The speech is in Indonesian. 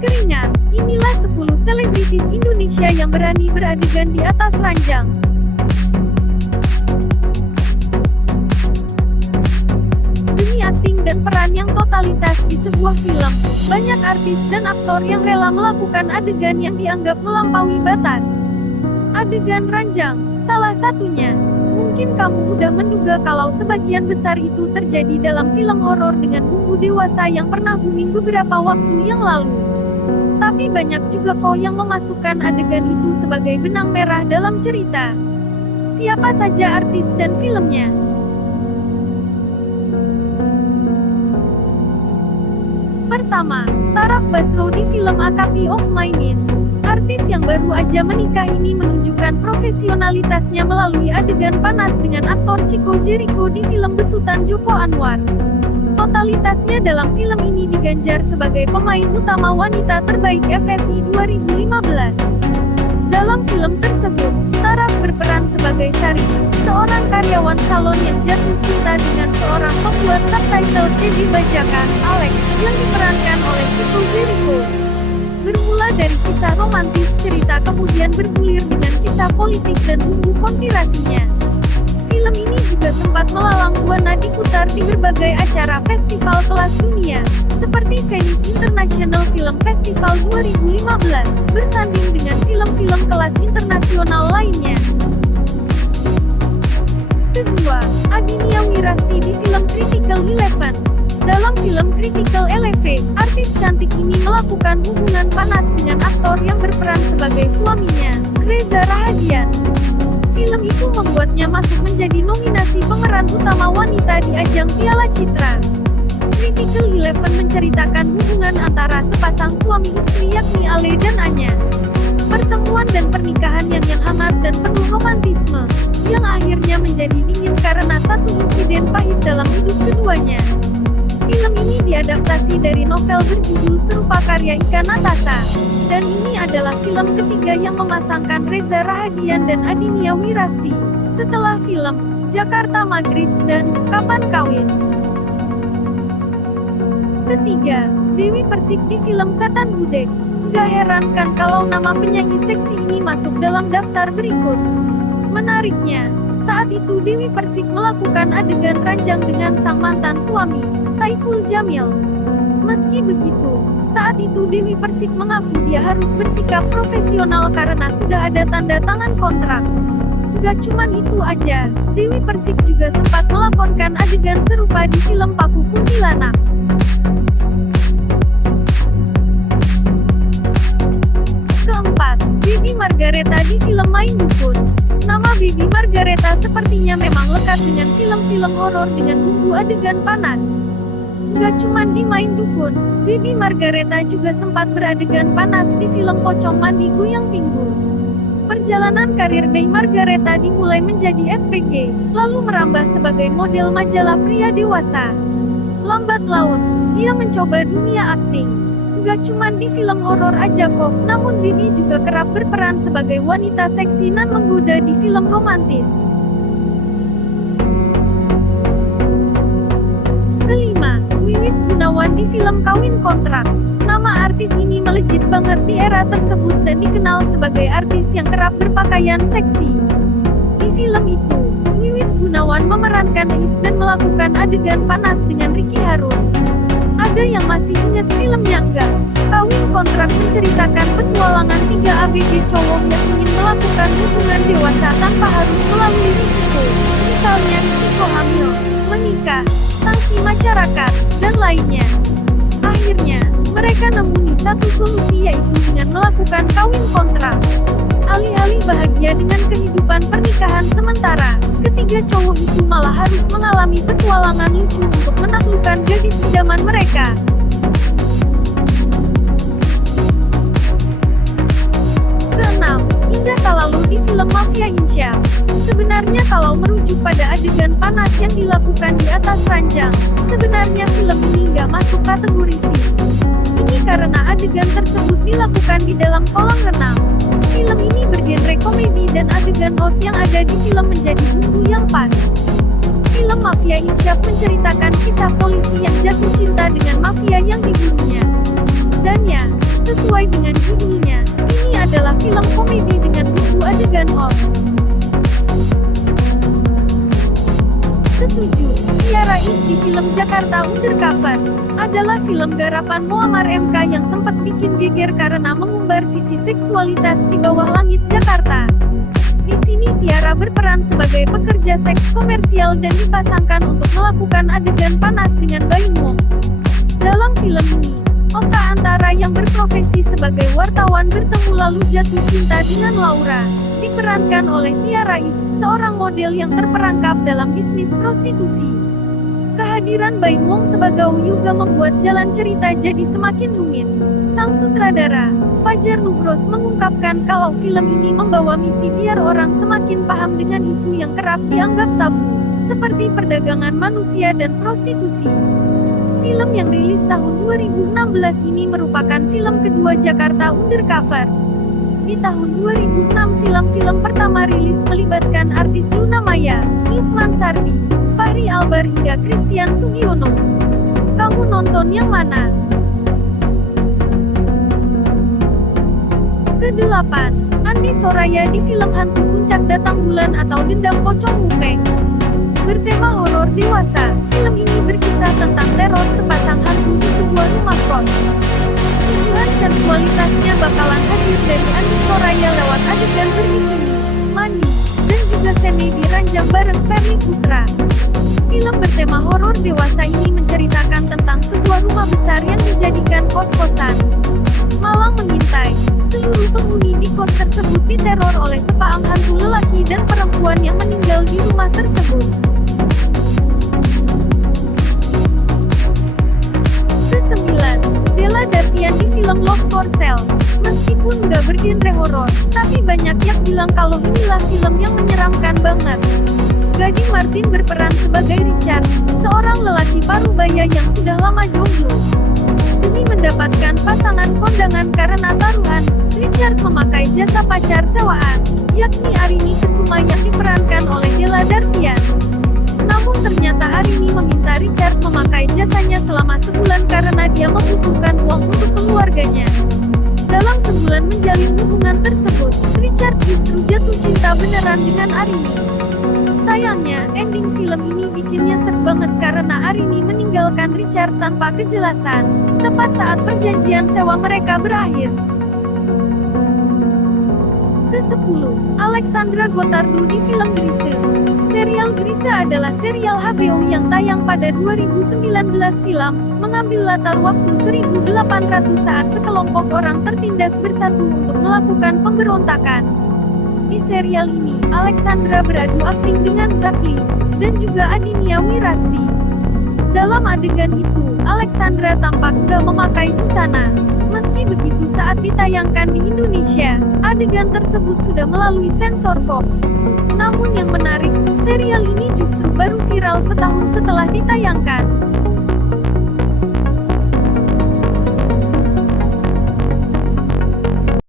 keringat. Inilah 10 selebritis Indonesia yang berani beradegan di atas ranjang. Demi akting dan peran yang totalitas di sebuah film, banyak artis dan aktor yang rela melakukan adegan yang dianggap melampaui batas. Adegan ranjang, salah satunya. Mungkin kamu udah menduga kalau sebagian besar itu terjadi dalam film horor dengan bumbu dewasa yang pernah booming beberapa waktu yang lalu. Tapi banyak juga kok yang memasukkan adegan itu sebagai benang merah dalam cerita. Siapa saja artis dan filmnya? Pertama, Tara Basro di film A Copy of My Mind. Artis yang baru aja menikah ini menunjukkan profesionalitasnya melalui adegan panas dengan aktor Chico Jericho di film besutan Joko Anwar. Totalitasnya dalam film ini diganjar sebagai pemain utama wanita terbaik FFI 2015. Dalam film tersebut, Tara berperan sebagai Sari, seorang karyawan salon yang jatuh cinta dengan seorang pembuat subtitle Teddy Bajakan, Alex, yang diperankan oleh Chico Jericho. Bermula dari kisah romantis, cerita kemudian bergulir dengan kisah politik dan bumbu konspirasinya. Film ini juga sempat melalang buana diputar di berbagai acara festival kelas dunia, seperti Venice International Film Festival 2015, bersanding dengan film-film kelas internasional lainnya. Kedua, Adinia Wirasti di film Critical Eleven. Dalam film Critical Eleven, artis cantik ini melakukan hubungan panas dengan aktor yang berperan sebagai suaminya, Reza Rahadian. Film itu membuatnya masuk menjadi nominasi pemeran utama wanita di ajang Piala Citra. Critical Eleven menceritakan hubungan antara sepasang suami istri yakni Ale dan Anya. Pertemuan dan pernikahan yang hangat dan penuh romantisme, yang akhirnya menjadi dingin karena satu insiden pahit dalam hidup keduanya. Film ini diadaptasi dari novel berjudul serupa karya Ika Natasha. Dan ini adalah film ketiga yang memasangkan Reza Rahadian dan Adinia Wirasti, setelah film Jakarta Maghrib dan Kapan Kawin. Ketiga, Dewi Persik di film Setan Budek. Gak heran kan kalau nama penyanyi seksi ini masuk dalam daftar berikut. Menariknya, saat itu Dewi Persik melakukan adegan ranjang dengan sang mantan suami, Saipul Jamil. Meski begitu, saat itu Dewi Persik mengaku dia harus bersikap profesional karena sudah ada tanda tangan kontrak. Gak cuman itu aja, Dewi Persik juga sempat melakonkan adegan serupa di film Paku Kuntilanak. Keempat, Baby Margareta di film Main Dukun. Nama Baby Margareta sepertinya memang lekat dengan film-film horor dengan bumbu adegan panas. Gak cuman di Main Dukun, Baby Margareta juga sempat beradegan panas di film Pocong Mandi Goyang Pinggul. Perjalanan karir Baby Margareta dimulai menjadi SPG, lalu merambah sebagai model majalah pria dewasa. Lambat laun, dia mencoba dunia akting. Gak cuman di film horor aja kok, namun Baby juga kerap berperan sebagai wanita seksi nan menggoda di film romantis. Kelima, Wiwit Gunawan di film Kawin Kontrak. Nama artis ini melejit banget di era tersebut dan dikenal sebagai artis yang kerap berpakaian seksi. Di film itu, Wiwit Gunawan memerankan Ais dan melakukan adegan panas dengan Ricky Harun. Ada yang masih ingat filmnya enggak? Kawin Kontrak menceritakan petualangan 3 ABG cowok yang ingin melakukan hubungan dewasa tanpa harus melalui risiko. Misalnya risiko hamil, menikah, sanksi masyarakat, dan lainnya. Akhirnya, mereka nemui satu solusi yaitu dengan melakukan kawin kontrak. Alih-alih bahagia dengan kehidupan pernikahan sementara, ketiga cowok itu malah harus mengalami petualangan lucu untuk menaklukkan gadis idaman mereka. Keenam, Indah Kalalo di film Mafia Insyaf. Sebenarnya kalau merujuk pada adegan panas yang dilakukan di atas ranjang, sebenarnya film ini nggak masuk kategori C. Ini karena adegan tersebut dilakukan di dalam kolam renang. Film ini bergenre komedi dan adegan out yang ada di film menjadi bumbu yang pas. Film Mafia Insyaf menceritakan kisah polisi yang jatuh cinta dengan mafia yang dibunuhnya. Dan ya, harapan Muammar MK yang sempat bikin geger karena mengumbar sisi seksualitas di bawah langit Jakarta. Di sini Tiara berperan sebagai pekerja seks komersial dan dipasangkan untuk melakukan adegan panas dengan Baim Wong. Dalam film ini, Oka Antara yang berprofesi sebagai wartawan bertemu lalu jatuh cinta dengan Laura, diperankan oleh Tiara If, seorang model yang terperangkap dalam bisnis prostitusi. Kehadiran Baim Wong sebagai juga membuat jalan cerita jadi semakin rumit. Sang sutradara, Fajar Nugros mengungkapkan kalau film ini membawa misi biar orang semakin paham dengan isu yang kerap dianggap tabu, seperti perdagangan manusia dan prostitusi. Film yang rilis tahun 2016 ini merupakan film kedua Jakarta Undercover. Di tahun 2006 silam film pertama rilis melibatkan artis Luna Maya, Lukman Sardi, Fachri Albar hingga Christian Sugiono. Kamu nonton yang mana? Kedelapan, Andi Soraya di film hantu Puncak Datang Bulan atau Dendam Pocong Mupeng. Bertema horor dewasa, film ini berkisah tentang teror sepasang hantu di sebuah rumah kos. Tujuan seksualitasnya bakalan hadir dari Andi Soraya lewat adegan berbikini, mandi, dan juga seni di ranjang bareng Ferly Putra. Film bertema horor dewasa ini menceritakan tentang sebuah rumah besar yang dijadikan kos-kosan. Malang mengintai, seluruh penghuni di kos tersebut diteror oleh sepaang hantu lelaki dan perempuan yang meninggal di rumah tersebut. Kesembilan, Della Dartian di film Love for Sale. Meskipun nggak bergenre horor, tapi banyak yang bilang kalau inilah film yang menyeramkan banget. Gading Martin berperan sebagai Richard, seorang lelaki parubaya yang sudah lama jomblo. Demi mendapatkan pasangan kondangan karena taruhan, Richard memakai jasa pacar sewaan, yakni Arini Kusuma yang diperankan oleh Della Dartian. Namun ternyata Arini meminta Richard memakai jasanya selama sebulan karena dia membutuhkan uang untuk keluarganya. Dalam sebulan menjalin hubungan tersebut, Richard justru jatuh cinta beneran dengan Arini. Sayangnya, ending film ini bikin nyesek banget karena Arini meninggalkan Richard tanpa kejelasan, tepat saat perjanjian sewa mereka berakhir. Ke-10, Alexandra Gottardo di film Grise. Serial Grise adalah serial HBO yang tayang pada 2019 silam, mengambil latar waktu 1800 saat sekelompok orang tertindas bersatu untuk melakukan pemberontakan. Di serial ini, Alexandra beradu akting dengan Zakli, dan juga Adinia Wirasti. Dalam adegan itu, Alexandra tampak gak memakai busana. Meski begitu saat ditayangkan di Indonesia, adegan tersebut sudah melalui sensor kop. Namun yang menarik, serial ini justru baru viral setahun setelah ditayangkan.